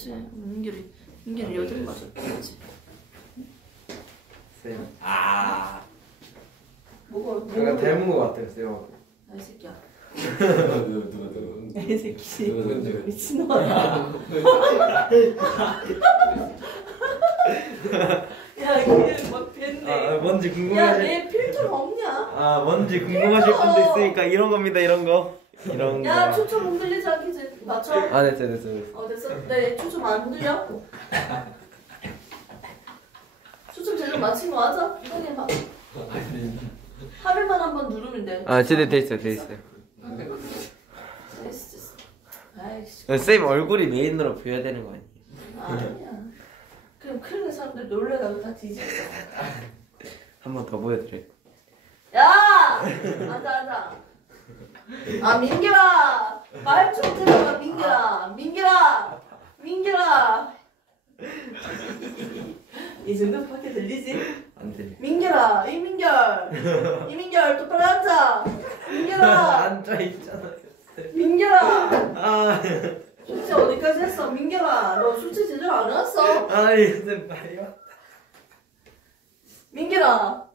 그치. 민결이 여덟 맞았지. 쌤. 뭐가? 약간 닮은 거 같아요, 쌤. 이 새끼야. 누구? 이 새끼. 누구? 미친놈아. 야, 이게 막 됐네. 뭔지 야, 궁금하실. 내 필터가 없냐? 뭔지 궁금하실 분도 있으니까 이런 겁니다, 이런 거. 이런 야, 거. 초점 흔들리지 않게 맞춰. 됐어. 됐어. 네, 초점 안 흔들려? 초점 제대로 맞힌 거 맞아? 형님 봐. 하루만 한번 누르면 돼. 돼 있어요. 됐어. 아이씨. 쌤 얼굴이 메인으로 보여야 되는 거 아니에요? 아니야. 그럼 큰일 사람들 놀래가지고 다 뒤집어. 한 번 더 보여드릴게요. 야! 앉아. 민규라! 말 좀 들어봐, 민규라! 이 정도밖에 들리지? 안 들려. 민규라! 이민결 똑바로 앉아! 민규라! 앉아있잖아. 민규라! 숙제 어디까지 했어? 민규라! 너 숙제 제대로 안 해왔어? 쌤 빨리 와. 민규라!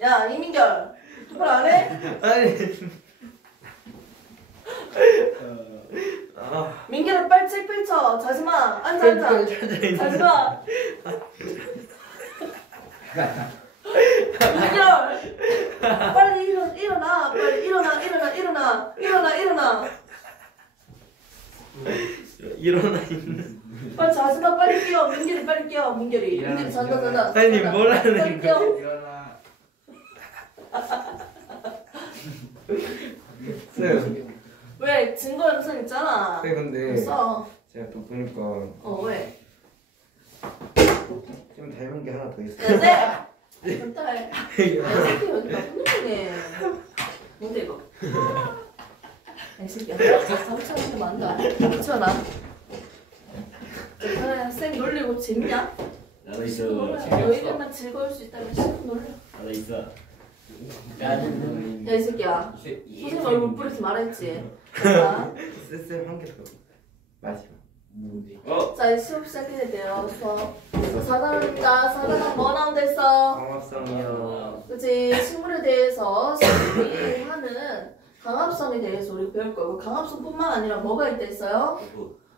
야, 이민결! 똑바로 안 해? 민규라 빨리 책 펼쳐! 자지마! 앉아! 자지마! 민결! 빨리 일어나! 빨리 일어나! 빨리 자지마! 빨리 깨워! 민결이 잔다! 아니 뭐라는 빨리 깨워! 일어나. 쌤 왜? 증거 영상 있잖아. 근데 써. 제가 또 보니까 왜? 좀 닮은 게 하나 더 있어요. 네. 야, 새끼 여기 나쁜 놈이네. 뭔데 이거? 이 새끼야. 3,000원 만다. 미쳐나. 그래, 쌤 놀리고 재밌냐? 나도 있어. 너희들만 즐거울 수 있다면 실컷 놀려. 나도 있어. 야, 이 새끼야. 선생님 얼굴 뿌리지 말았지. 자, 쌤 한 개 더. 마지막. 뭔데? 자, 이제 수업 시작해야 돼요. 수업. 4단원입니다. 뭐 나온다 했어? 강합성이요. 그치. 식물에 대해서 식물이 하는 강합성에 대해서 우리 배울 거고, 강합성뿐만 아니라 뭐가 있다 했어요?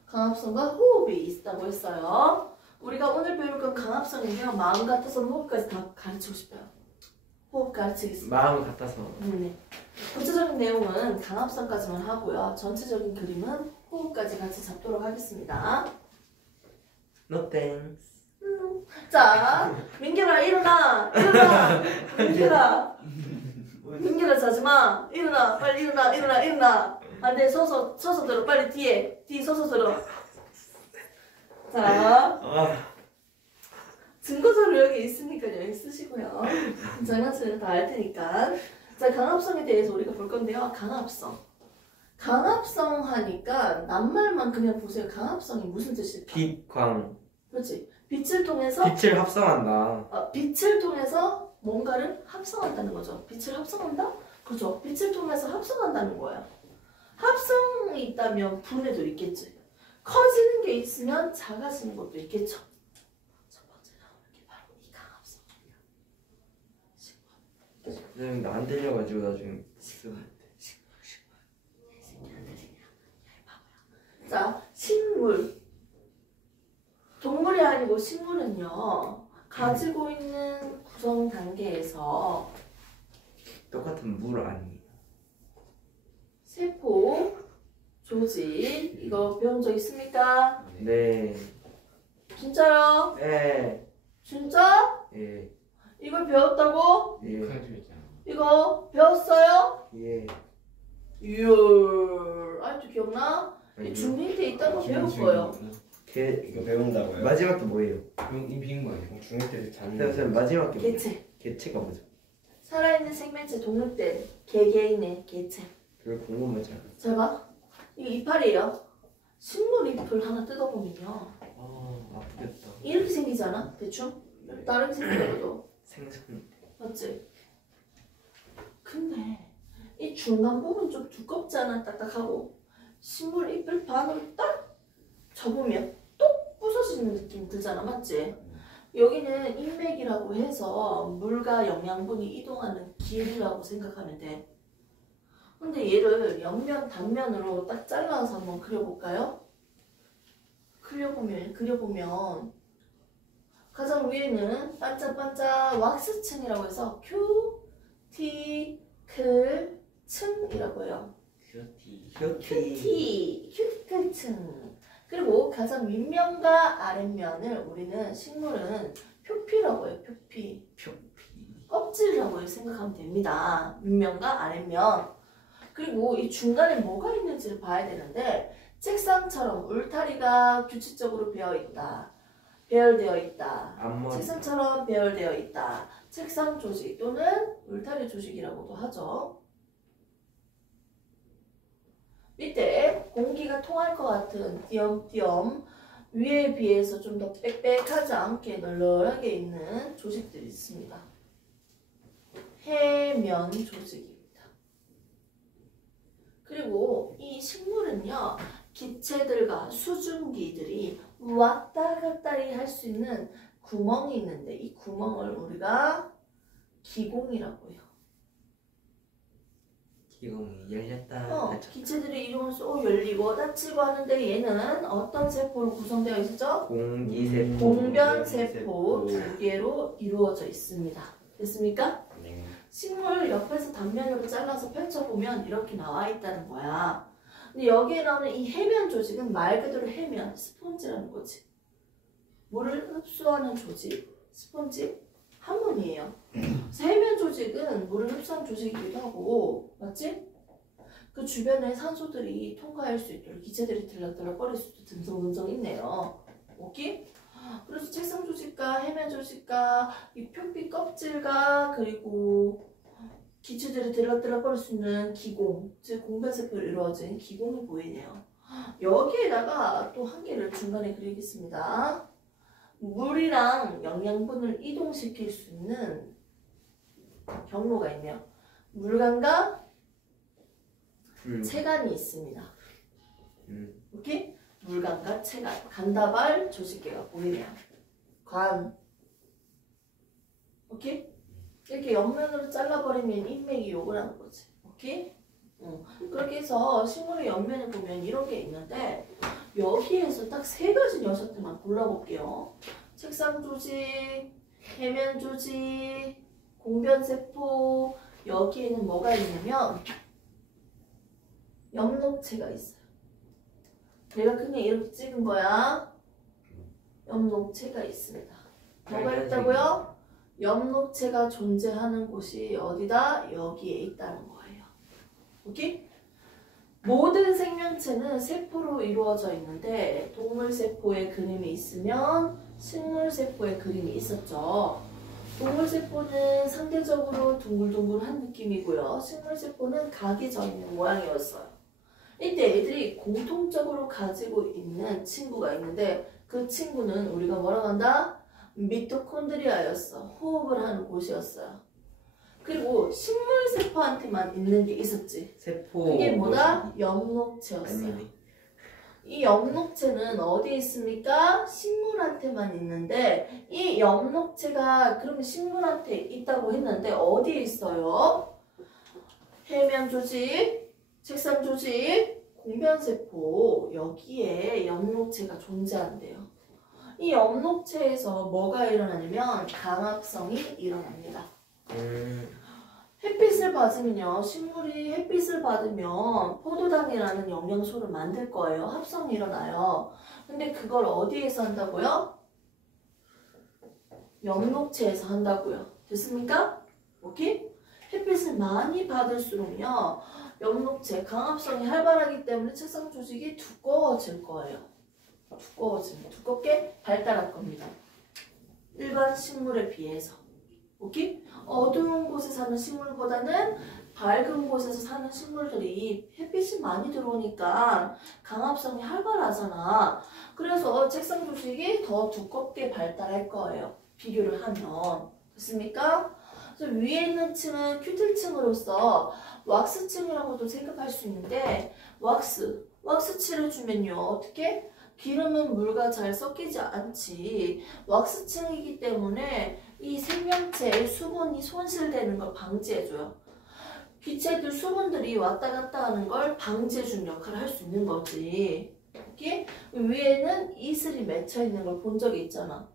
강합성과 호흡이 있다고 했어요. 우리가 오늘 배울 건 강합성이며 마음 같아서는 호흡까지 다 가르치고 싶어요. 호흡 가르치겠습니다. 마음 같아서. 네. 구체적인 내용은 강합성까지만 하고요. 전체적인 그림은 호흡까지 같이 잡도록 하겠습니다. No thanks. 자, 민규라 일어나. 민규라 자지마. 일어나. 빨리 일어나. 안돼. 서서 들어. 빨리 뒤에 서서 들어. 자, 증거자료 여기 있으니까 여기 쓰시고요. 장난치는 다 알 테니까. 자, 강합성에 대해서 우리가 볼 건데요. 강합성 하니까 낱말만 그냥 보세요. 강합성이 무슨 뜻일까? 빛광. 그렇지. 빛을 통해서 빛을 합성한다. 빛을 통해서 뭔가를 합성한다는 거죠. 빛을 합성한다? 그렇죠. 빛을 통해서 합성한다는 거야. 합성이 있다면 분해도 있겠지. 커지는 게 있으면 작아지는 것도 있겠죠. 첫 번째 나오는 게 바로 이 강합성. 근데 안 들려가지고 나중에 자, 식물. 동물이 아니고 식물은요, 가지고 있는 구성 단계에서 똑같은 물 아니에요. 세포, 조직, 이거 배운 적 있습니까? 네. 진짜요? 네. 진짜? 예. 이걸 배웠다고? 예. 이거 배웠어요? 예. 이야, 아직도 기억나? 중1 때 있다가 배울 거예요. 이거 배운다고요? 마지막 게 뭐예요? 이 비긴 거 아니고 중일 때 선생님 마지막 게 뭐예요? 개체. 개체가 뭐죠? 살아있는 생명체 독립된 개개인의 개체. 그걸 궁금하지 않아요? 잘 봐. 이게 이파리예요. 식물 잎을 하나 뜯어보면요. 아프겠다. 이렇게 생기잖아, 대충? 다르게 생기더라도. 생선. 맞지? 근데 이 중간 부분 좀 두껍지 않아? 딱딱하고. 식물 잎을 반으로 딱 접으면 똑 부서지는 느낌 들잖아, 맞지? 여기는 인맥이라고 해서 물과 영양분이 이동하는 길이라고 생각하면 돼. 근데 얘를 옆면, 단면으로 딱 잘라서 한번 그려볼까요? 그려보면 가장 위에는 반짝반짝 왁스층이라고 해서 큐티클층이라고 해요. 큐티클층. 그리고 가장 윗면과 아랫면을 우리는 식물은 표피라고 해요. 표피. 껍질이라고 생각하면 됩니다. 윗면과 아랫면. 그리고 이 중간에 뭐가 있는지를 봐야 되는데 책상처럼 울타리가 규칙적으로 배열되어 있다. 책상처럼 배열되어 있다. 책상 조직 또는 울타리 조직이라고도 하죠. 밑에 공기가 통할 것 같은 띄엄띄엄 위에 비해서 좀 더 빽빽하지 않게 널널하게 있는 조직들이 있습니다. 해면 조직입니다. 그리고 이 식물은요, 기체들과 수증기들이 왔다 갔다 할 수 있는 구멍이 있는데 이 구멍을 우리가 기공이라고 해요. 기공이 열렸다. 기체들이 이러면서 열리고 닫히고 하는데 얘는 어떤 세포로 구성되어 있죠? 공기세포. 공변세포 2개로 이루어져 있습니다. 됐습니까? 네. 식물 옆에서 단면으로 잘라서 펼쳐보면 이렇게 나와 있다는 거야. 근데 여기에 나오는 이 해면 조직은 말 그대로 해면, 스폰지라는 거지. 물을 흡수하는 조직, 스폰지, 항문이에요. 그래서 해면 조직은 물을 흡수하는 조직이기도 하고, 맞지? 그 주변에 산소들이 통과할 수 있도록 기체들이 들락들락거릴 수도 듬성듬성 있네요. 오케이? 그래서 책상 조직과 해면 조직과 이 표피 껍질과 그리고 기체들이 들락들락거릴 수 있는 기공, 즉 공변세포로 이루어진 기공이 보이네요. 여기에다가 또 한 개를 중간에 그리겠습니다. 물이랑 영양분을 이동시킬 수 있는 경로가 있네요. 물관과 체관이 있습니다. 오케이? 물관과 체관, 간다발 조직계가 보이네요. 관. 오케이? 이렇게 옆면으로 잘라버리면 인맥이 욕을 하는 거지. 오케이? 그렇게 해서 식물의 옆면에 보면 이런 게 있는데 여기에서 딱 3가지 녀석들만 골라볼게요. 책상 조직, 해면 조직, 공변세포. 여기에는 뭐가 있냐면 엽록체가 있어요. 내가 그냥 이렇게 찍은 거야. 엽록체가 있습니다. 뭐가 있다고요? 엽록체가 존재하는 곳이 어디다? 여기에 있다는 거예요. 오케이? 모든 생명체는 세포로 이루어져 있는데 동물세포의 그림이 있으면 식물세포의 그림이 있었죠. 동물세포는 상대적으로 둥글둥글한 느낌이고요. 식물세포는 각이 져 있는 모양이었어요. 이때 애들이 공통적으로 가지고 있는 친구가 있는데 그 친구는 우리가 뭐라고 한다? 미토콘드리아였어. 호흡을 하는 곳이었어요. 그리고 식물세포한테만 있는 게 있었지. 세포. 그게 뭐다? 엽록체였어요. 이 엽록체는 어디에 있습니까? 식물한테만 있는데 이 엽록체가 그러면 식물한테 있다고 했는데 어디에 있어요? 해면 조직, 책상 조직, 공변세포 여기에 엽록체가 존재한대요. 이 엽록체에서 뭐가 일어나냐면 강합성이 일어납니다. 햇빛을 받으면요, 식물이 햇빛을 받으면 포도당이라는 영양소를 만들 거예요. 합성이 일어나요. 근데 그걸 어디에서 한다고요? 엽록체에서 한다고요. 됐습니까? 오케이? 햇빛을 많이 받을수록요, 엽록체, 강합성이 활발하기 때문에 책상 조직이 두꺼워질 거예요. 두껍게 발달할 겁니다. 일반 식물에 비해서. 오케이? 어두운 곳에 사는 식물보다는 밝은 곳에서 사는 식물들이 햇빛이 많이 들어오니까 강합성이 활발하잖아. 그래서 책상 조직이 더 두껍게 발달할 거예요. 비교를 하면. 됐습니까? 그래서 위에 있는 층은 큐틸층으로서 왁스층이라고도 생각할 수 있는데 왁스칠을 주면요. 어떻게? 기름은 물과 잘 섞이지 않지. 왁스층이기 때문에 이 생명체의 수분이 손실되는 걸 방지해줘요. 기체들 수분들이 왔다 갔다 하는 걸 방지해주는 역할을 할 수 있는 거지. 이렇게 위에는 이슬이 맺혀있는 걸 본 적이 있잖아.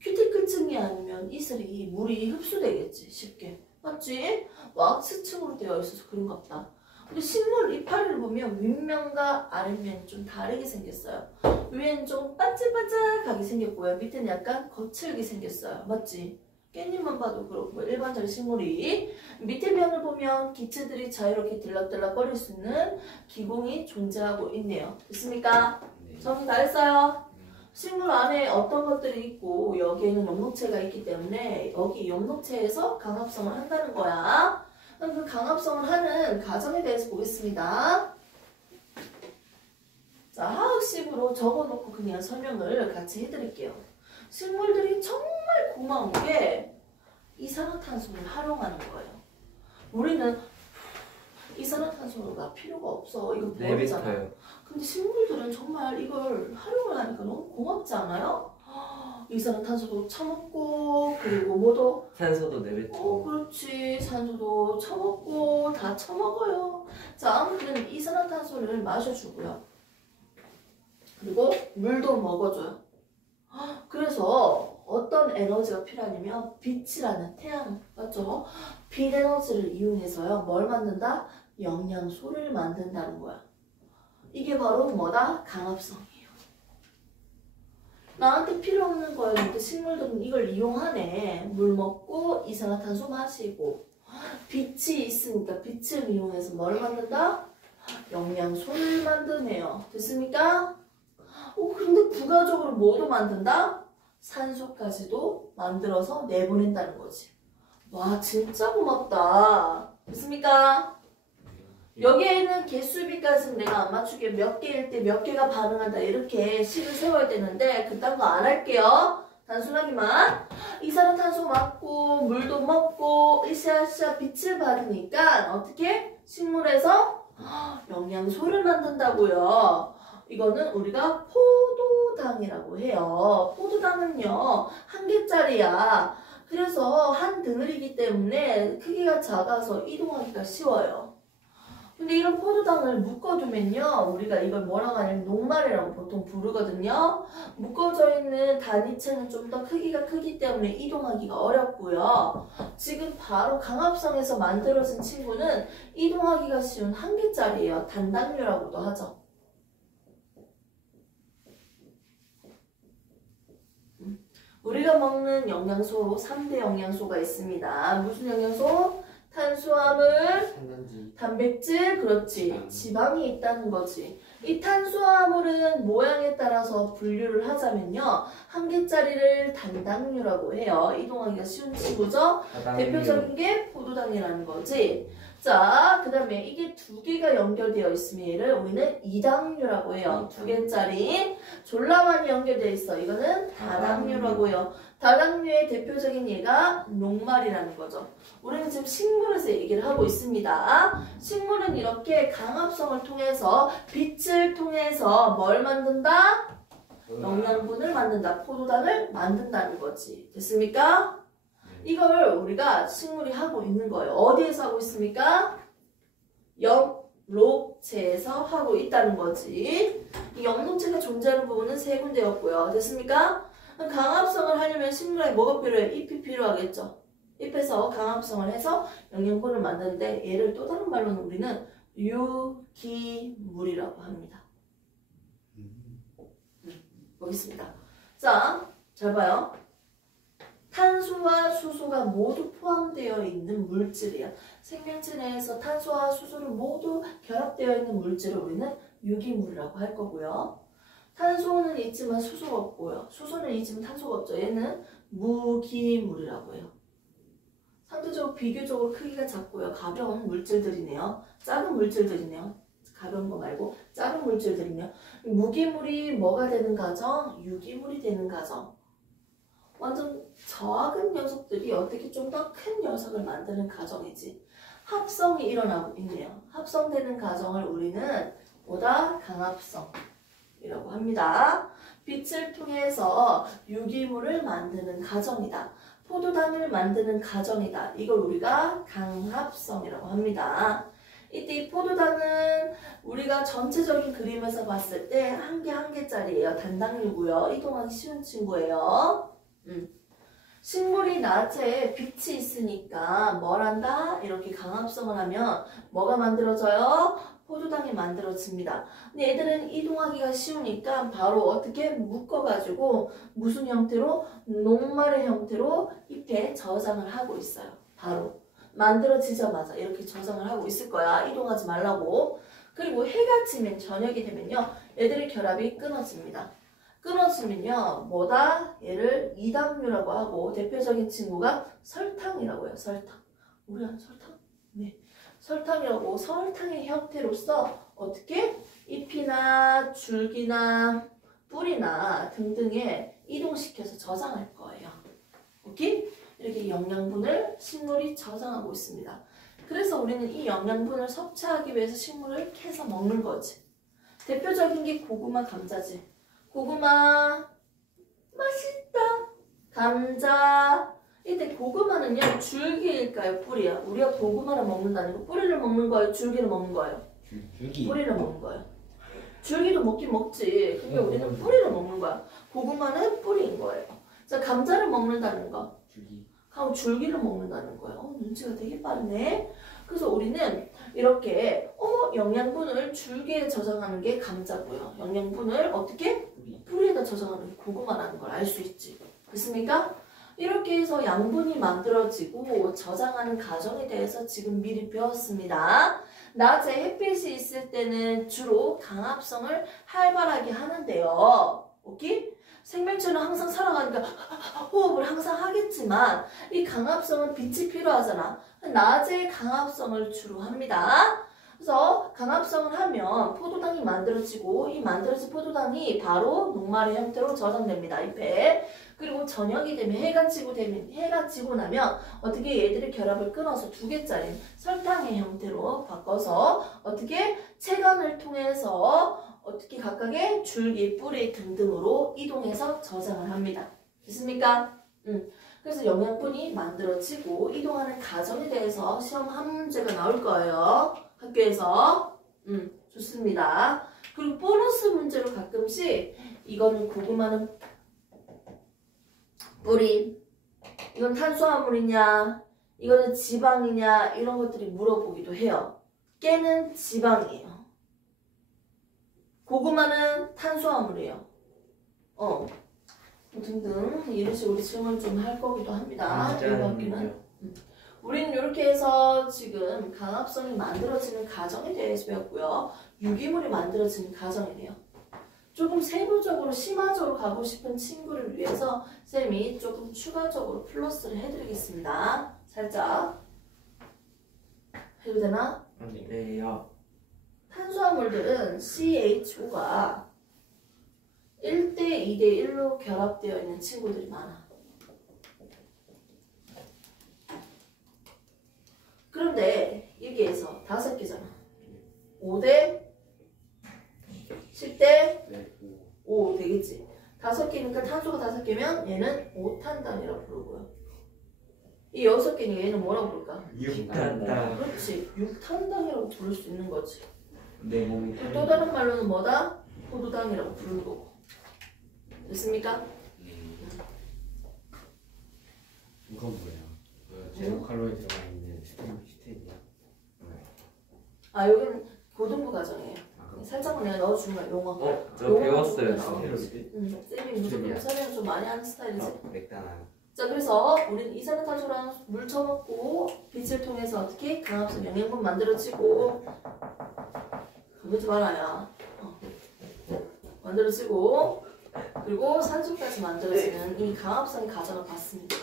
큐티클층이 아니면 이슬이 물이 흡수되겠지, 쉽게. 맞지? 왁스층으로 되어 있어서 그런가 보다. 근데 식물 이파리를 보면 윗면과 아랫면이 좀 다르게 생겼어요. 위에는 좀 반짝반짝하게 생겼고요. 밑에는 약간 거칠게 생겼어요. 맞지? 깻잎만 봐도 그렇고 일반적인 식물이 밑에 면을 보면 기체들이 자유롭게 들락들락거릴 수 있는 기공이 존재하고 있네요. 됐습니까? 정리 다 했어요? 식물 안에 어떤 것들이 있고 여기에는 영록체가 있기 때문에 여기 영록체에서 강합성을 한다는 거야. 그럼 그 강합성을 하는 과정에 대해서 보겠습니다. 자, 화학식으로 적어놓고 그냥 설명을 같이 해드릴게요. 식물들이 정말 고마운 게 이산화탄소를 활용하는 거예요. 우리는 이산화탄소가 필요가 없어. 이거 버리잖아. 근데 식물들은 정말 이걸 활용을 하니까 너무 고맙지 않아요? 이산화탄소도 처먹고 그리고 뭐도 산소도 내뱉고. 그렇지. 산소도 처먹고 다 처먹어요. 자, 아무튼 이산화탄소를 마셔주고요. 그리고 물도 먹어줘요. 그래서 어떤 에너지가 필요하냐면 빛이라는 태양, 맞죠? 빛 에너지를 이용해서요. 뭘 만든다? 영양소를 만든다는 거야. 이게 바로 뭐다? 강합성이에요. 나한테 필요 없는 거였는데 식물들은 이걸 이용하네. 물 먹고 이산화탄소 마시고 빛이 있으니까 빛을 이용해서 뭘 만든다? 영양소를 만드네요. 됐습니까? 근데 부가적으로 뭐도 만든다? 산소까지도 만들어서 내보낸다는 거지. 와, 진짜 고맙다. 됐습니까? 여기에는 개수비까지는 내가 안 맞추게 몇 개일 때 몇 개가 반응한다 이렇게 식을 세워야 되는데 그딴 거 안 할게요. 단순하기만 이산화탄소 맞고 물도 먹고 으쌰으쌰 빛을 받으니까 어떻게? 식물에서 영양소를 만든다고요. 이거는 우리가 포도당이라고 해요. 포도당은요 1개짜리야. 그래서 한 덩어리이기 때문에 크기가 작아서 이동하기가 쉬워요. 근데 이런 포도당을 묶어두면요 우리가 이걸 뭐라고 하냐면 녹말이라고 보통 부르거든요. 묶어져 있는 단위체는 좀 더 크기가 크기 때문에 이동하기가 어렵고요. 지금 바로 강합성에서 만들어진 친구는 이동하기가 쉬운 1개짜리예요. 단당류라고도 하죠. 우리가 먹는 영양소 3대 영양소가 있습니다. 무슨 영양소? 탄수화물, 단백질, 그렇지. 지방이 있다는 거지. 이 탄수화물은 모양에 따라서 분류를 하자면요. 1개짜리를 단당류라고 해요. 이동하기가 쉬운 친구죠. 대표적인 게 포도당이라는 거지. 자, 그 다음에 이게 2개가 연결되어 있으면 얘를 우리는 이당류라고 해요. 2개짜리. 졸라 많이 연결되어 있어. 이거는 다당류라고 해요. 다당류의 대표적인 얘가 녹말이라는 거죠. 우리는 지금 식물에서 얘기를 하고 있습니다. 식물은 이렇게 강합성을 통해서 빛을 통해서 뭘 만든다? 영양분을 만든다. 포도당을 만든다는 거지. 됐습니까? 이걸 우리가 식물이 하고 있는 거예요. 어디에서 하고 있습니까? 영록체에서 하고 있다는 거지. 이 영록체가 존재하는 부분은 3군데였고요. 됐습니까? 강합성을 하려면 식물에 뭐가 필요해? 잎이 필요하겠죠. 잎에서 강합성을 해서 영양분을 만드는데 얘를 또 다른 말로는 우리는 유기물이라고 합니다. 보겠습니다. 자, 잘 봐요. 탄소와 수소가 모두 포함되어 있는 물질이야. 생명체 내에서 탄소와 수소를 모두 결합되어 있는 물질을 우리는 유기물이라고 할 거고요. 탄소는 있지만 수소가 없고요. 수소는 있지만 탄소가 없죠. 얘는 무기물이라고 해요. 상대적으로 비교적으로 크기가 작고요. 가벼운 물질들이네요. 작은 물질들이네요. 가벼운 거 말고 작은 물질들이네요. 무기물이 뭐가 되는 과정? 유기물이 되는 과정. 완전 작은 녀석들이 어떻게 좀 더 큰 녀석을 만드는 과정이지. 합성이 일어나고 있네요. 합성되는 과정을 우리는 보다 강합성 이라고 합니다. 빛을 통해서 유기물을 만드는 과정이다. 포도당을 만드는 과정이다. 이걸 우리가 강합성이라고 합니다. 이때 이 포도당은 우리가 전체적인 그림에서 봤을 때 한 개 한 개짜리예요. 단당류고요. 이동하기 쉬운 친구예요. 식물이 나체에 빛이 있으니까 뭘 한다? 이렇게 강합성을 하면 뭐가 만들어져요? 포도당이 만들어집니다. 근데 얘들은 이동하기가 쉬우니까 바로 어떻게 묶어가지고 무슨 형태로? 녹말의 형태로 잎에 저장을 하고 있어요. 바로 만들어지자마자 이렇게 저장을 하고 있을 거야. 이동하지 말라고. 그리고 해가 지면 저녁이 되면요. 얘들의 결합이 끊어집니다. 끊어지면요. 뭐다? 얘를 이당류라고 하고 대표적인 친구가 설탕이라고 해요. 설탕. 우리 한 설탕? 네. 설탕이라고 설탕의 형태로서 어떻게? 잎이나 줄기나 뿌리나 등등에 이동시켜서 저장할 거예요. 오케이? 이렇게 영양분을 식물이 저장하고 있습니다. 그래서 우리는 이 영양분을 섭취하기 위해서 식물을 캐서 먹는 거지. 대표적인 게 고구마, 감자지. 고구마 맛있다. 감자. 이때 고구마는요 줄기일까요? 뿌리야? 우리가 고구마를 먹는다는 거 뿌리를 먹는 거예요? 줄기를 먹는 거예요? 줄기. 뿌리를 먹는 거예요. 줄기도 먹긴 먹지. 근데 우리는 뿌리를 먹는 거야. 고구마는 뿌리인 거예요. 자, 감자를 먹는다는 거. 줄기. 하고 줄기를 먹는다는 거예요. 눈치가 되게 빠르네. 그래서 우리는 이렇게 영양분을 줄기에 저장하는 게 감자고요. 영양분을 어떻게? 뿌리에다 저장하는 게 고구마라는 걸 알 수 있지. 됐습니까? 이렇게 해서 양분이 만들어지고 저장하는 과정에 대해서 지금 미리 배웠습니다. 낮에 햇빛이 있을 때는 주로 강합성을 활발하게 하는데요. 오케이? 생명체는 항상 살아가니까 호흡을 항상 하겠지만 이 강합성은 빛이 필요하잖아. 낮에 강합성을 주로 합니다. 그래서 강합성을 하면 포도당이 만들어지고 이 만들어진 포도당이 바로 녹말의 형태로 저장됩니다. 잎에. 그리고 저녁이 되면 해가 지고 나면 어떻게 얘들의 결합을 끊어서 두 개짜리 설탕의 형태로 바꿔서 어떻게 체간을 통해서 어떻게 각각의 줄기, 뿌리 등등으로 이동해서 저장을 합니다. 됐습니까? 그래서 영양분이 만들어지고 이동하는 과정에 대해서 시험 한 문제가 나올 거예요. 학교에서. 좋습니다. 그리고 보너스 문제로 가끔씩 이거는 고구마는 뿌리, 이건 탄수화물이냐, 이거는 지방이냐 이런 것들이 물어보기도 해요. 깨는 지방이에요. 고구마는 탄수화물이에요. 등등 이런 식으로 질문 좀 할 거기도 합니다. 일반기는. 우리는 이렇게 해서 지금 강합성이 만들어지는 과정에 대해서 배웠고요. 유기물이 만들어지는 과정이네요. 조금 세부적으로 심화적으로 가고 싶은 친구를 위해서 쌤이 조금 추가적으로 플러스를 해드리겠습니다. 살짝 해도 되나? 네요. 탄수화물들은 CHO가 1대 2대 1로 결합되어 있는 친구들이 많아. 그런데 여기에서 5개잖아. 5대 10대 5 되겠지. 5개니까 탄소가 5개면 얘는 5탄당이라고 부르고요. 이 6개니까 얘는 뭐라고 부를까? 6탄당. 그렇지. 6탄당이라고 부를 수 있는 거지. 내 몸이 또 다른 말로는 뭐다? 포도당이라고 부르는 거고. 됐습니까? 이건 뭐야? 제로 칼로리 들어가 있는 스테이크야. 아, 여기는 고등부 과정이에요. 살짝만 내가 넣어주는 거야, 용어. 저 배웠어요. 쌤이 무조건 설명 좀 많이 하는 스타일이지. 맥다나. 자, 그래서 우리는 이산화탄소랑 물 쳐먹고 빛을 통해서 어떻게 강합성 영양분 만들어지고 그러지 말아야 만들어지고 그리고 산소까지 만들어지는 이 강합성의 과정을 봤습니다.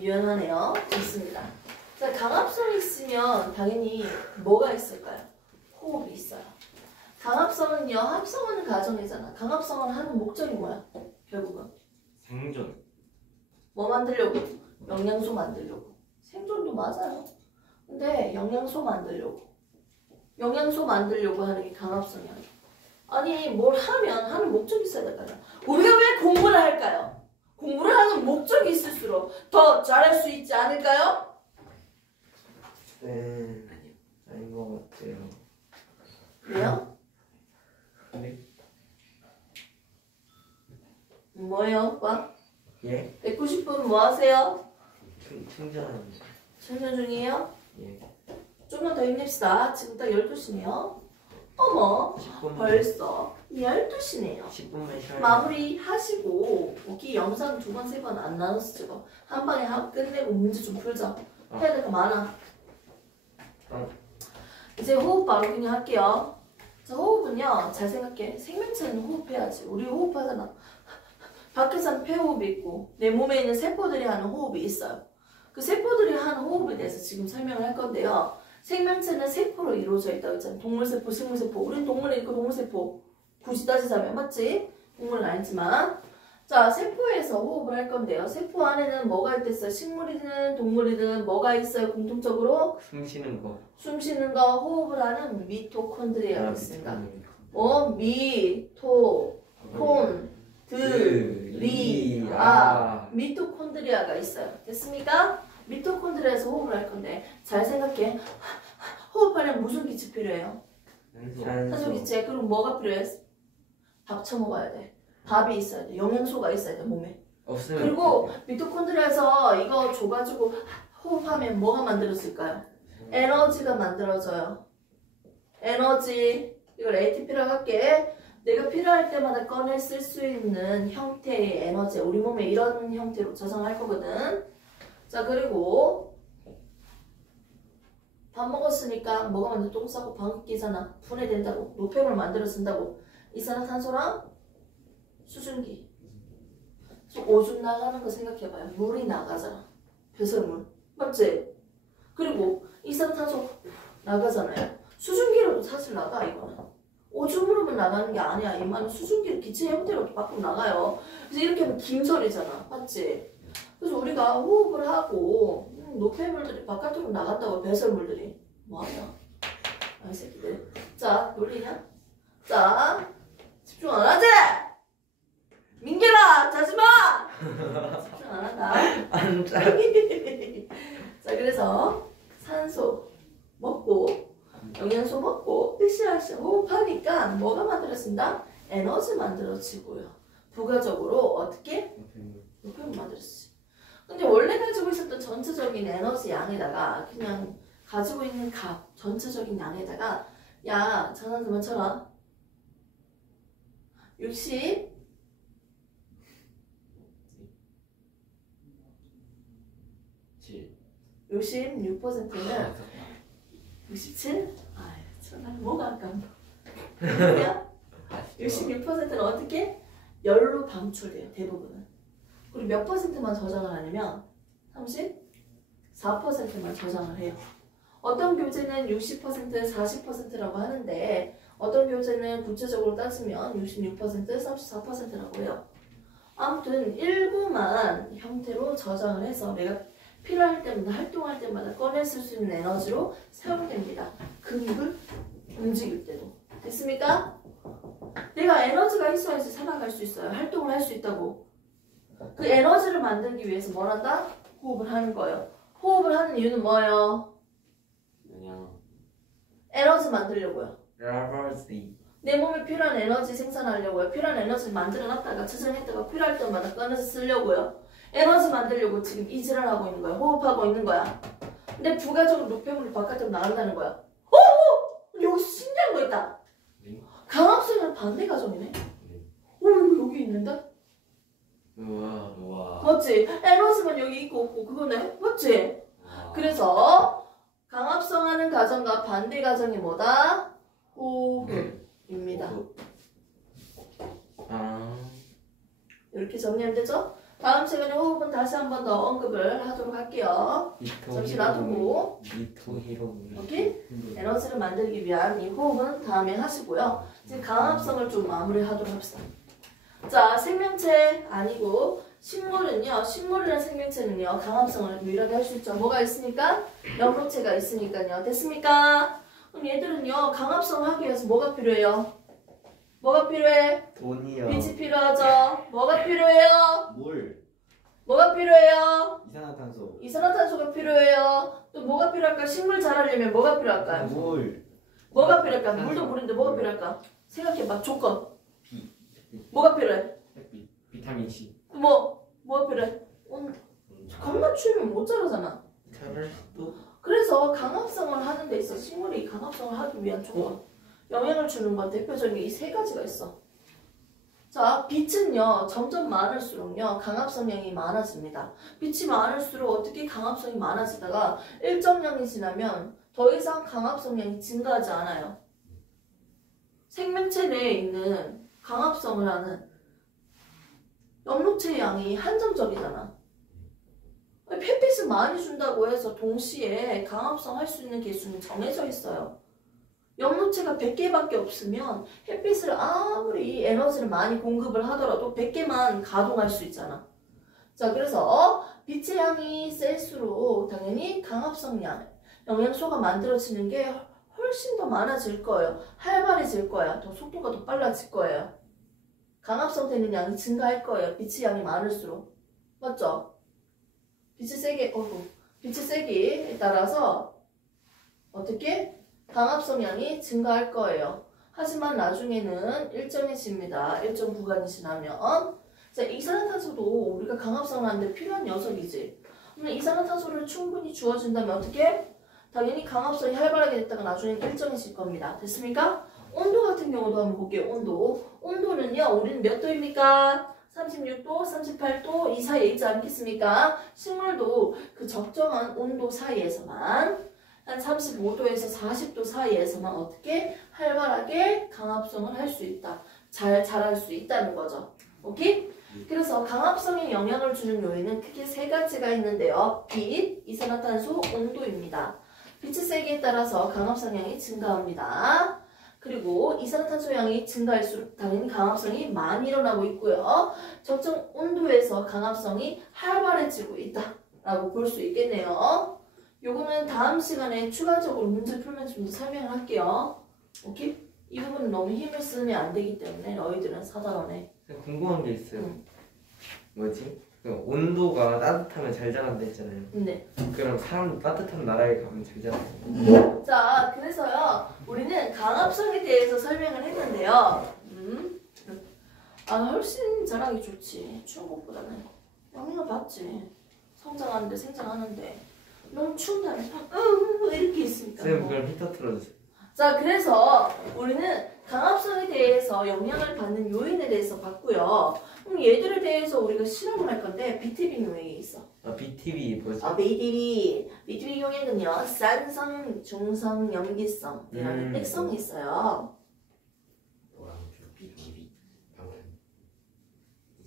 유연하네요. 좋습니다. 자, 강합성이 있으면 당연히 뭐가 있을까요? 호흡이 있어요. 강합성은요, 합성하는 과정이잖아. 강합성을 하는 목적이 뭐야? 결국은 생존. 뭐 만들려고? 영양소 만들려고. 생존도 맞아요. 근데 영양소 만들려고. 영양소 만들려고 하는 게 강압성이야. 아니 뭘 하면 하는 목적이 있어야 될까요? 우리가 왜 공부를 할까요? 공부를 하는 목적이 있을수록 더 잘할 수 있지 않을까요? 네. 아닌 것 같아요. 왜요? 네. 뭐예요 오빠? 예? 190분 뭐 하세요? 충전합니다. 충전 중이에요? 예. 좀만 더 힘냅시다. 지금 딱 12시네요. 어머 10분만. 벌써 12시네요. 10분만 쉬어요. 마무리 하시고 여기 영상 2번, 3번 안 나눠서 찍어. 한 방에 하고 끝내고 문제 좀 풀자. 해야 될 거 많아. 이제 호흡 바로 그냥 할게요. 자, 호흡은요. 잘 생각해. 생명체는 호흡해야지. 우리 호흡하잖아. 밖에서는 폐호흡이 있고 내 몸에 있는 세포들이 하는 호흡이 있어요. 그 세포들이 하는 호흡에 대해서 지금 설명을 할 건데요. 생명체는 세포로 이루어져 있다고 했잖아요. 동물세포, 식물세포. 우린 동물이니까 동물세포. 굳이 따지자면 맞지? 동물은 아니지만. 자, 세포에서 호흡을 할 건데요. 세포 안에는 뭐가 있겠어요? 식물이든 동물이든 뭐가 있어요? 공통적으로? 숨 쉬는 거. 숨 쉬는 거 호흡을 하는 미토콘드리아가 있습니다. 미토콘드리아가 있어요. 됐습니까? 미토콘드리아에서 호흡을 할 건데 잘 생각해. 호흡하려면 무슨 기체 필요해요? 산소 기체. 그럼 뭐가 필요해? 밥 처먹어야 돼. 밥이 있어야 돼. 영양소가 있어야 돼 몸에. 없으면 그리고 미토콘드리아에서 이거 줘가지고 호흡하면 뭐가 만들어질까요? 에너지가 만들어져요. 에너지. 이걸 ATP라고 할게. 내가 필요할 때마다 꺼내 쓸 수 있는 형태의 에너지. 우리 몸에 이런 형태로 저장할 거거든. 자, 그리고 밥 먹었으니까 뭐가 먼저 똥 싸고 방귀 끼잖아. 분해된다고. 노폐물 만들어 쓴다고. 이산화탄소랑 수증기. 오줌 나가는 거 생각해봐요. 물이 나가잖아. 배설물. 맞지? 그리고 이산화탄소 나가잖아요. 수증기로도 사실 나가 이거는. 오줌으로만 나가는 게 아니야. 이만은 수증기를 기체 형태로 밖으로 나가요. 그래서 이렇게 하면 김설이잖아. 맞지? 그래서 우리가 호흡을 하고 노폐물들이 바깥으로 나간다고. 배설물들이. 뭐하냐? 아, 이 새끼들. 자, 놀리냐? 자, 집중 안 하지? 민결아, 자지마! 집중 안 한다. 안 짜. 자, 그래서 산소 먹고 영양소 먹고 으쌰으쌰 호흡하니까 뭐가 만들어진다? 에너지 만들어지고요. 부가적으로 어떻게? 노폐물 만들어지지. 근데 원래 가지고 있었던 전체적인 에너지 양에다가 그냥 가지고 있는 값 전체적인 양에다가 야 장난 그만 쳐라. 66%는 67? 아유 참 뭐가 아까운데. 66%는 어떻게? 열로 방출돼요. 대부분은. 그리고 몇 퍼센트만 저장을 하냐면 34%만 저장을 해요. 어떤 교재는 60%, 40%라고 하는데 어떤 교재는 구체적으로 따지면 66%, 34%라고 해요. 아무튼 일부만 형태로 저장을 해서 내가 필요할 때마다 활동할 때마다 꺼내 쓸 수 있는 에너지로 사용됩니다. 근육을 움직일 때도. 됐습니까? 내가 에너지가 있어야지 살아갈 수 있어요. 활동을 할 수 있다고. 그 에너지를 만들기 위해서 뭘 한다? 호흡을 하는 거예요. 호흡을 하는 이유는 뭐예요? 에너지 만들려고요. 내 몸에 필요한 에너지 생산하려고요. 필요한 에너지를 만들어놨다가 저장했다가 필요할 때마다 꺼내서 쓰려고요. 에너지 만들려고 지금 이질을 하고 있는 거야. 호흡하고 있는 거야. 근데 부가적으로 노폐물이 바깥으로 나간다는 거야. 여기 신기한 거 있다. 강압성이랑 반대 가정이네. 이거 여기 있는데? 우와. 맞지? 에너지만 여기 있고 없고 그거네. 맞지? 그래서 강압성하는 가정과 반대 가정이 뭐다? 호흡입니다. 이렇게 정리하면 되죠? 다음 시간에 호흡은 다시 한 번 더 언급을 하도록 할게요. 잠시 놔두고 오케이? 에너지를 만들기 위한 이 호흡은 다음에 하시고요. 이제 강압성을 좀 마무리하도록 합시다. 자, 생명체 아니고 식물은요. 식물이라는 생명체는요. 강압성을 유일하게 할 수 있죠. 뭐가 있으니까? 영록체가 있으니까요. 됐습니까? 그럼 얘들은요 강합성을 하기 위해서 뭐가 필요해요? 뭐가 필요해? 돈이요. 빛이 필요하죠. 뭐가 필요해요? 물. 뭐가 필요해요? 이산화탄소. 이산화탄소가 필요해요. 또 뭐가 필요할까? 식물 자라려면 뭐가 필요할까요? 물. 뭐가 필요할까? 물도 물인데 뭐가 필요할까? 생각해봐. 조건. 뭐가 필요해? 햇빛. 비타민 C. 뭐가 필요해? 겁나 추우면 못 자라잖아. 잘할 수도. 그래서 강합성을 하는 데 있어 식물이 강합성을 하기 위한 조건. 영향을 주는 건 대표적인 이 세 가지가 있어. 자, 빛은요 점점 많을수록요 강합성량이 많아집니다. 빛이 많을수록 어떻게 강합성이 많아지다가 일정량이 지나면 더 이상 강합성량이 증가하지 않아요. 생명체 내에 있는 강합성을 하는 염록체의 양이 한정적이잖아. 햇빛을 많이 준다고 해서 동시에 강합성 할 수 있는 개수는 정해져 있어요. 염록체가 100개밖에 없으면 햇빛을 아무리 에너지를 많이 공급을 하더라도 100개만 가동할 수 있잖아. 자, 그래서 빛의 양이 셀수록 당연히 강합성량, 영양소가 만들어지는 게 훨씬 더 많아질 거예요. 활발해질 거야. 더 속도가 더 빨라질 거예요. 강합성 되는 양이 증가할 거예요. 빛의 양이 많을수록. 맞죠? 빛이 세기에 따라서 어떻게? 강합성량이 증가할 거예요. 하지만 나중에는 일정해집니다. 일정 구간이 지나면. 자, 이산화탄소도 우리가 강합성을 하는데 필요한 녀석이지. 그러면 이산화탄소를 충분히 주어준다면 어떻게? 당연히 강합성이 활발하게 됐다가 나중에 일정해질 겁니다. 됐습니까? 온도 같은 경우도 한번 볼게요. 온도는요, 우리는 몇 도입니까? 36도, 38도 이 사이에 있지 않겠습니까? 식물도 그 적정한 온도 사이에서만 한 35도에서 40도 사이에서만 어떻게 활발하게 강합성을 할 수 있다. 잘 자랄 수 있다는 거죠. 오케이? 그래서 강합성에 영향을 주는 요인은 크게 세 가지가 있는데요. 빛, 이산화탄소, 온도입니다. 빛의 세기에 따라서 강합성량이 증가합니다. 그리고 이산화탄소 양이 증가할수록 당연히 강합성이 많이 일어나고 있고요. 적정 온도에서 강합성이 활발해지고 있다라고 볼 수 있겠네요. 요거는 다음 시간에 추가적으로 문제 풀면서 좀 더 설명을 할게요. 오케이? 이 부분은 너무 힘을 쓰면 안 되기 때문에 너희들은 사단원에. 궁금한 게 있어요. 응. 뭐지? 그 온도가 따뜻하면 잘 자란다 했잖아요. 네. 그럼 사람도 따뜻한 나라에 가면 잘 자라요. 자, 그래서요. 우리는 강합성에 대해서 설명을 했는데요. 훨씬 잘하기 좋지. 추운 것보다는. 영향을 받지. 성장하는데 생장하는데. 너무 추운 날에 이렇게 있으니까. 쌤 그럼 히터 틀어주세요. 자, 그래서 우리는 강합성에 대해서 영향을 받는 요인에 대해서 봤고요. 그럼 얘들에 대해서 우리가 실험을 할 건데 BTB 용액이 있어. BTB 뭐지? BTB 용액은요. 싼성, 중성, 염기성이라는 액성이 있어요. BTB.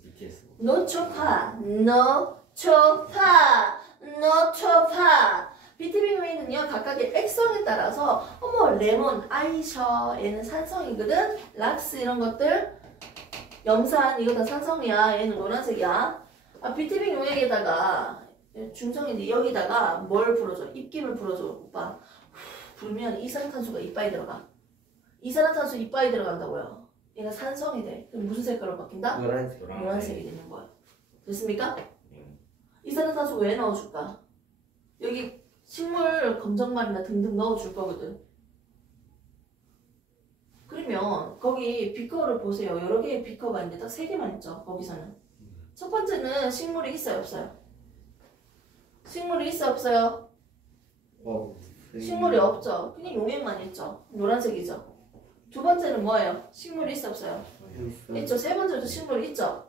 BTS. 노초파. BTB 용액은요 각각의 액성에 따라서 레몬, 아이셔 얘는 산성이거든. 락스 이런 것들 염산 이거 다 산성이야. 얘는 노란색이야. BTB 용액에다가 중성인데 여기다가 뭘 불어줘? 입김을 불어줘. 오빠 불면 이산화탄소가 이빨에 들어가. 이산화탄소 이빨에 들어간다고요. 얘가 산성이 돼. 그럼 무슨 색깔로 바뀐다? 노란색이 되는 거야. 됐습니까? 이산화탄소 왜 넣어줄까? 여기 식물 검정말이나 등등 넣어줄 거거든. 그러면 거기 비커를 보세요. 여러 개의 비커가 있는데 딱 3개만 있죠. 거기서는. 첫 번째는 식물이 있어요? 없어요? 식물이 있어요? 없어요? 식물이 없죠. 그냥 용액만 있죠. 노란색이죠. 두 번째는 뭐예요? 식물이 있어요? 없어요? 있죠. 세 번째도 식물이 있죠.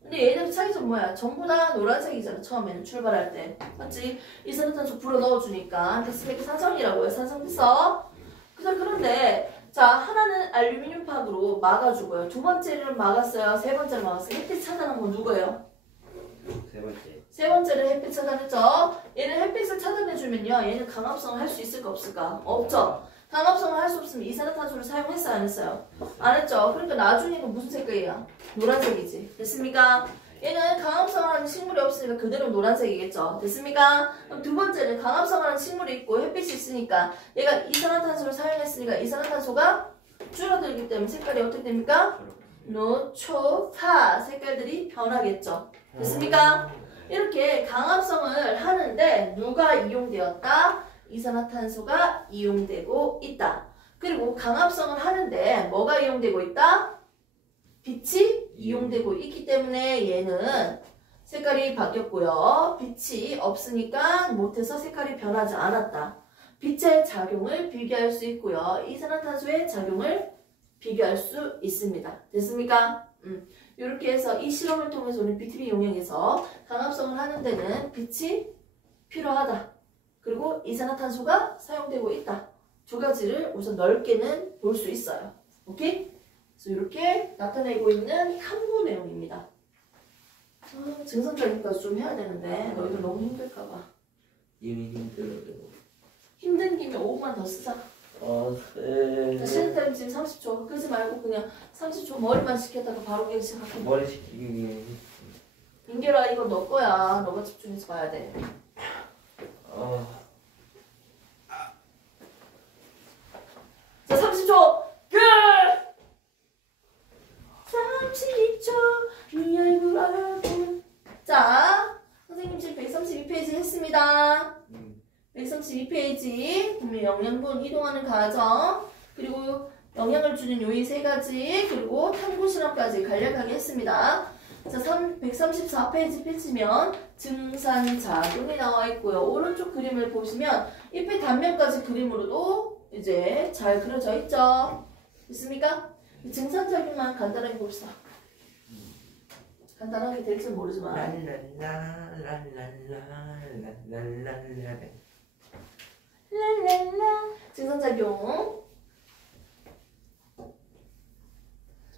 근데 얘들 차이점 뭐야? 전부 다 노란색이잖아. 처음에는 출발할 때. 맞지? 이산화탄소 불어 넣어주니까 됐으니까 산성이라고 해요. 산성 됐어? 그런데 자 하나는 알루미늄 팍으로 막아주고요. 두 번째를 막았어요. 세 번째를 막았어요. 햇빛 차단한 건 누구예요? 세 번째를 햇빛 차단했죠. 얘는 햇빛을 차단해주면요. 얘는 강합성을 할 수 있을까 없을까? 없죠. 강합성을 할 수 없으면 이산화탄소를 사용했어요? 안 했어요? 안 했죠. 그러니까 나중에는 무슨 색깔이야? 노란색이지. 됐습니까? 얘는 강합성을 하는 식물이 없으니까 그대로 노란색이겠죠. 됐습니까? 그럼 두 번째는 강합성을 하는 식물이 있고 햇빛이 있으니까 얘가 이산화탄소를 사용했으니까 이산화탄소가 줄어들기 때문에 색깔이 어떻게 됩니까? 노초파 색깔들이 변하겠죠. 됐습니까? 이렇게 강합성을 하는데 누가 이용되었다? 이산화탄소가 이용되고 있다. 그리고 강합성을 하는데 뭐가 이용되고 있다? 빛이 이용되고 있기 때문에 얘는 색깔이 바뀌었고요. 빛이 없으니까 못해서 색깔이 변하지 않았다. 빛의 작용을 비교할 수 있고요. 이산화탄소의 작용을 비교할 수 있습니다. 됐습니까? 이렇게 해서 이 실험을 통해서 우리 BTB 용역에서 강합성을 하는 데는 빛이 필요하다. 그리고 이산화탄소가 사용되고 있다. 두 가지를 우선 넓게는 볼 수 있어요. 오케이? 그래서 이렇게 나타내고 있는 탐구 내용입니다. 증선적인까지 좀 해야 되는데 너희들 너무 힘들까봐. 이미 힘들어도. 힘든 김에 5분만 더 쓰자. 네. 쉬는 타임 지금 30초. 끄지 말고 그냥 30초 머리만 식혔다가 바로 그냥 시작하고. 머리 식히기 위해. 민결아 이거 너 거야. 너가 집중해서 봐야 돼. 자 30초. 끝! 32초 네 얼굴 얼굴. 자 선생님 지금 132페이지 했습니다. 132페이지 그러면 영양분 이동하는 과정 그리고 영향을 주는 요인 3가지 그리고 탐구 실험까지 간략하게 했습니다. 자 134페이지 펼치면 증산작용이 나와 있고요. 오른쪽 그림을 보시면 잎의 단면까지 그림으로도 이제 잘 그려져 있죠. 됐습니까? 증산작용만 간단하게 봅시다. 간단하게 될지 모르지만 랄랄라 증상작용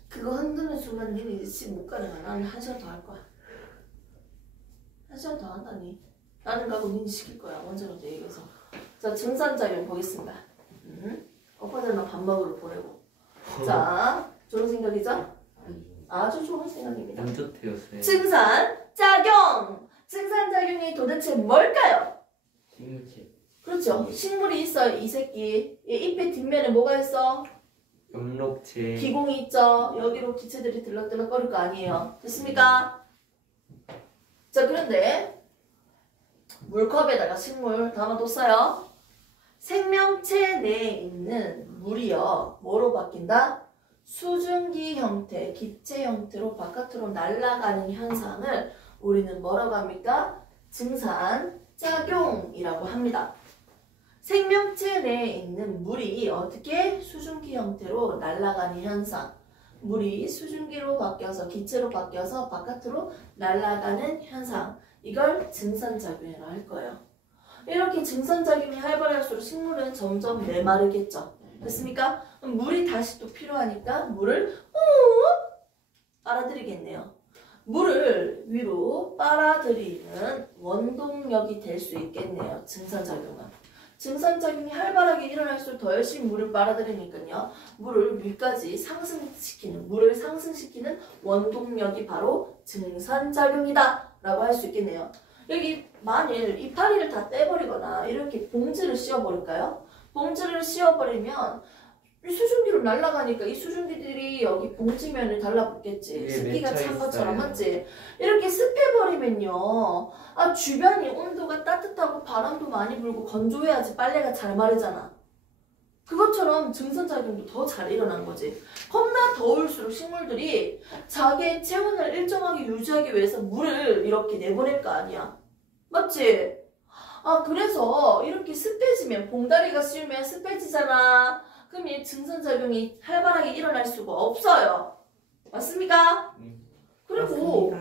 그거 흔드는 순간 니는 이제 집 못 가네. 나는 1시간 더 할 거야. 1시간 더 한다니. 나는 가고 니는 시킬 거야. 언제부터 얘기해서. 자 증상작용 보겠습니다. 오빠들만 밥 먹으러 보내고. 자 좋은 생각이죠? 아주 좋은 생각입니다. 안 좋대요 쌤. 증산작용! 증산작용이 도대체 뭘까요? 식물체. 그렇죠. 식물이 있어요. 이 새끼. 이 잎의 뒷면에 뭐가 있어? 엽록체. 기공이 있죠. 여기로 기체들이 들락들락 거릴 거 아니에요. 됐습니까? 자 그런데 물컵에다가 식물 담아뒀어요. 생명체 내에 있는 물이요. 뭐로 바뀐다? 수증기 형태, 기체 형태로 바깥으로 날아가는 현상을 우리는 뭐라고 합니까? 증산작용이라고 합니다. 생명체 내에 있는 물이 어떻게 수증기 형태로 날아가는 현상, 물이 수증기로 바뀌어서 기체로 바뀌어서 바깥으로 날아가는 현상, 이걸 증산작용이라고 할 거예요. 이렇게 증산작용이 활발할수록 식물은 점점 메마르겠죠. 됐습니까? 그럼 물이 다시 또 필요하니까 물을 빨아들이겠네요. 물을 위로 빨아들이는 원동력이 될 수 있겠네요. 증산작용은. 증산작용이 활발하게 일어날수록 더 열심히 물을 빨아들이니까요. 물을 위까지 상승시키는, 물을 상승시키는 원동력이 바로 증산작용이다 라고 할 수 있겠네요. 여기 만일 이파리를 다 떼버리거나 이렇게 봉지를 씌워버릴까요? 봉지를 씌워버리면 수증기로 날아가니까 이 수증기들이 여기 봉지면을 달라붙겠지. 습기가 찬 것처럼 맞지? 이렇게 습해버리면요. 아 주변이 온도가 따뜻하고 바람도 많이 불고 건조해야지 빨래가 잘 마르잖아. 그것처럼 증산작용도 더 잘 일어난 거지. 겁나 더울수록 식물들이 자기의 체온을 일정하게 유지하기 위해서 물을 이렇게 내보낼 거 아니야. 맞지? 아 그래서 이렇게 습해지면 봉다리가 씌우면 습해지잖아. 그럼 이 증산작용이 활발하게 일어날 수가 없어요. 맞습니까? 그리고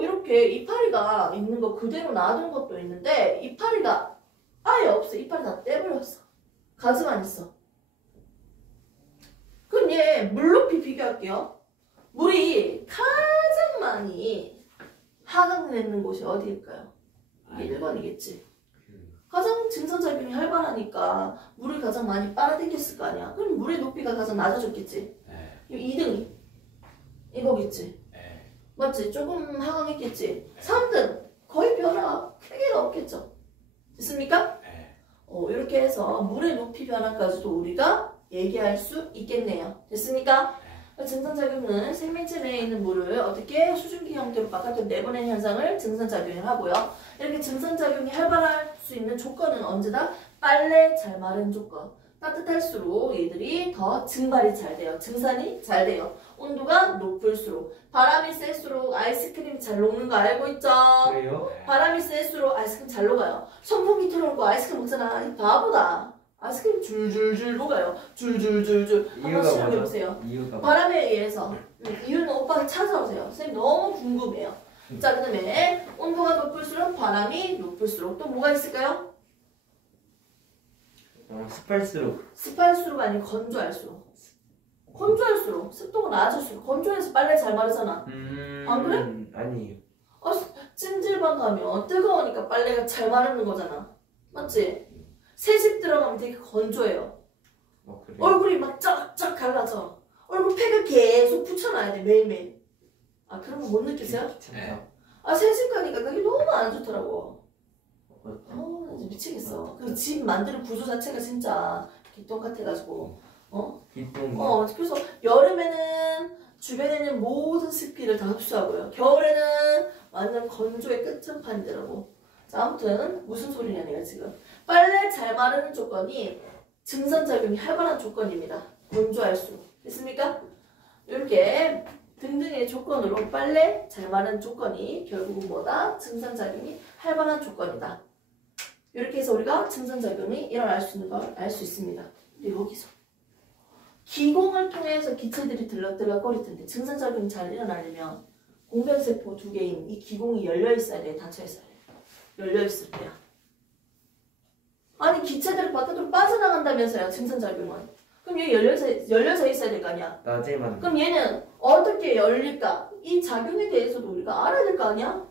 이렇게 이파리가 있는 거 그대로 놔둔 것도 있는데 이파리가 아예 없어. 이파리 다 떼버렸어. 가지만 있어. 그럼 얘 물높이 비교할게요. 물이 가장 많이 하강되는 곳이 어디일까요? 이게 1번이겠지. 가장 증산작용이 활발하니까 물을 가장 많이 빨아당겼을 거 아니야. 그럼 물의 높이가 가장 낮아졌겠지. 2등이 이거겠지. 맞지? 조금 하강했겠지? 3등 거의 변화 크게가 없겠죠? 됐습니까? 네. 이렇게 해서 물의 높이 변화까지도 우리가 얘기할 수 있겠네요. 됐습니까? 증산작용은 생명체 내에 있는 물을 어떻게 수증기 형태로 바깥으로 내보내는 현상을 증산작용을 하고요. 이렇게 증산작용이 활발할 수 있는 조건은 언제다? 빨래 잘 마른 조건. 따뜻할수록 얘들이 더 증발이 잘 돼요. 증산이 잘 돼요. 온도가 높을수록. 바람이 셀수록 아이스크림 잘 녹는 거 알고 있죠? 그래요? 바람이 셀수록 아이스크림 잘 녹아요. 선풍기 틀어놓고 아이스크림 먹잖아. 이 바보다. 아이스크림 줄줄줄 녹아요. 줄줄줄줄. 한번 이유가 실험해보세요. 이유가 바람에 의해서. 이유는 오빠가 찾아오세요. 선생님 너무 궁금해요. 자, 그 다음에 온도가 높을수록 바람이 높을수록 또 뭐가 있을까요? 습할수록 습할수록 아니면 건조할수록. 건조할수록. 습도가 낮을수록. 건조해서 빨래 잘 마르잖아. 안 그래? 아니에요. 찜질방 가면 뜨거우니까 빨래가 잘 마르는 거잖아. 맞지? 새집 들어가면 되게 건조해요. 그래요? 얼굴이 막 쫙쫙 갈라져. 얼굴 팩을 계속 붙여놔야 돼, 매일매일. 아, 그런 거 못 느끼세요? 귀찮다. 새집 가니까 그게 너무 안 좋더라고. 맞죠? 나 이제 미치겠어. 그 집 만드는 구조 자체가 진짜 똑같아가지고. 기똥. 그래서 여름에는 주변에 있는 모든 습기를 다 흡수하고요. 겨울에는 완전 건조의 끝판이더라고. 자, 아무튼 무슨 소리냐 내가 지금. 빨래 잘 마르는 조건이 증산작용이 활발한 조건입니다. 건조할수록. 됐습니까? 이렇게 등등의 조건으로 빨래 잘 마르는 조건이 결국은 뭐다? 증산작용이 활발한 조건이다. 이렇게 해서 우리가 증산작용이 일어날 수 있는 걸 알 수 있습니다. 근데 여기서 기공을 통해서 기체들이 들락들락거릴 텐데 증산작용이 잘 일어나려면 공변세포 두 개인 이 기공이 열려있어야 돼? 닫혀있어야 돼? 열려있을 때야. 아니 기체들이 바깥으로 빠져나간다면서요. 증산작용은. 그럼 얘 열려져 있어야 될 거 아니야. 낮에만. 그럼 얘는 어떻게 열릴까? 이 작용에 대해서도 우리가 알아야 될 거 아니야?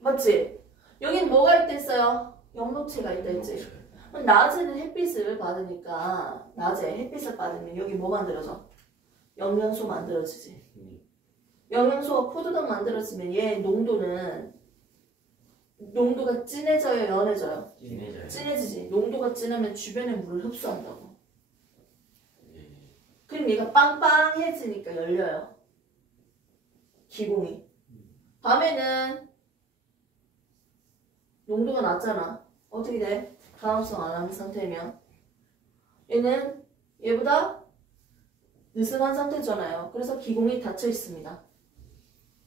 맞지? 여긴 뭐가 있다 했어요? 영록체가 있다 했지? 그럼 낮에는 햇빛을 받으니까 낮에 햇빛을 받으면 여기 뭐 만들어져? 영양소 만들어지지. 영양소가 포도당 만들어지면 얘 농도가 진해져요? 연해져요? 진해지지. 농도가 진하면 주변의 물을 흡수한다고. 그럼 얘가 빵빵해지니까 열려요. 기공이. 밤에는 농도가 낮잖아. 어떻게 돼? 강압성 안 하는 상태면 얘는 얘보다 느슨한 상태잖아요. 그래서 기공이 닫혀 있습니다.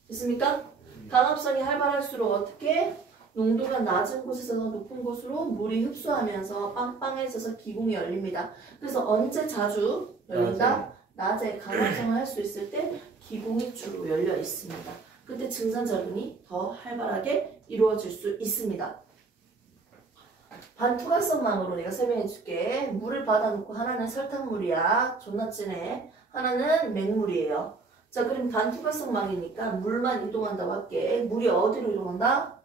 됐습니까? 강압성이 활발할수록 어떻게? 농도가 낮은 곳에서 높은 곳으로 물이 흡수하면서 빵빵해져서 기공이 열립니다. 그래서 언제 자주 열린다? 낮에 강압성을 할 수 있을 때 기공이 주로 열려 있습니다. 그때 증산작용이 더 활발하게 이루어질 수 있습니다. 반투각성망으로 내가 설명해 줄게. 물을 받아놓고 하나는 설탕물이야. 존나 진해. 하나는 맹물이에요. 자, 그럼 반투각성망이니까 물만 이동한다고 할게. 물이 어디로 이동한다?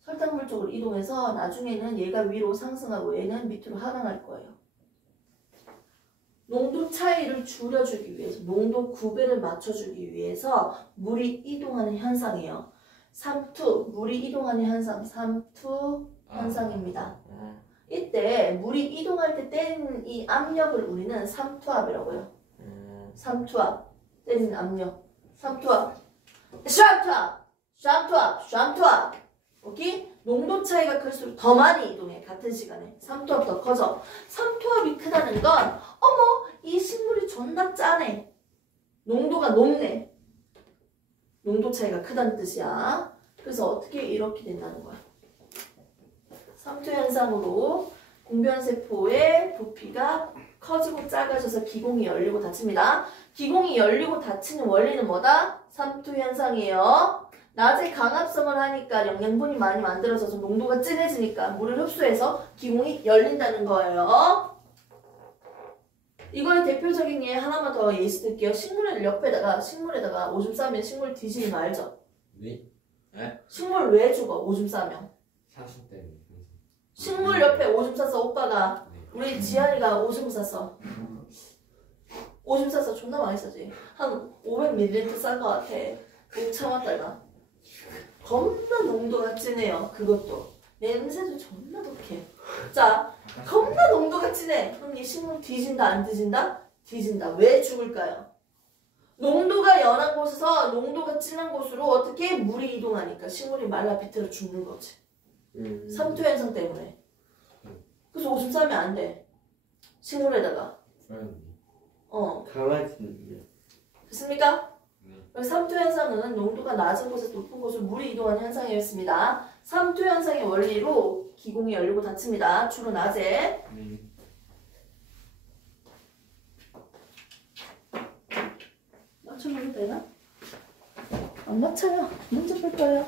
설탕물 쪽으로 이동해서 나중에는 얘가 위로 상승하고 얘는 밑으로 하강할 거예요. 농도 차이를 줄여주기 위해서, 농도 구배를 맞춰주기 위해서 물이 이동하는 현상이에요. 삼투, 물이 이동하는 현상, 삼투 현상입니다. 이때 물이 이동할 때 때리는 이 압력을 우리는 삼투압이라고 해요. 삼투압, 때리는 압력. 삼투압, 샴투압, 샴투압, 샴투압. 오케이? 농도 차이가 클수록 더 많이 이동해. 같은 시간에. 삼투압 더 커져. 삼투압이 크다는 건 어머 이 식물이 존나 짜네. 농도가 높네. 농도 차이가 크다는 뜻이야. 그래서 어떻게 이렇게 된다는 거야. 삼투 현상으로 공변세포의 부피가 커지고 작아져서 기공이 열리고 닫힙니다. 기공이 열리고 닫히는 원리는 뭐다? 삼투 현상이에요. 낮에 강압성을 하니까 영양분이 많이 만들어져서 농도가 진해지니까 물을 흡수해서 기공이 열린다는 거예요. 이거의 대표적인 예 하나만 더 예시 들게요. 식물에다가 오줌 싸면 식물 뒤지는 거 알죠? 네? 식물 왜 죽어? 오줌 싸면. 사수 때문에. 식물 옆에 오줌 쌌어. 오빠가 우리 지한이가 오줌 쌌어. 오줌 싸서 존나 많이 싸지. 한 500ml 싼 거 같아. 못 참았다 이거. 겁나 농도가 진해요. 그것도 냄새도 존나 독해. 자, 겁나 농도가 진해. 그럼 이 식물 뒤진다 안 뒤진다? 뒤진다. 왜 죽을까요? 농도가 연한 곳에서 농도가 진한 곳으로 어떻게 물이 이동하니까 식물이 말라 비틀어 죽는 거지. 삼투 현상 때문에. 그래서 오줌 싸면 안 돼. 식물에다가. 강아지는요? 됐습니까? 삼투 현상은 농도가 낮은 곳에서 높은 곳으로 물이 이동하는 현상이었습니다. 삼투 현상의 원리로 기공이 열리고 닫힙니다. 주로 낮에. 맞춰봐도 되나? 안 맞춰요. 문제 볼 거예요.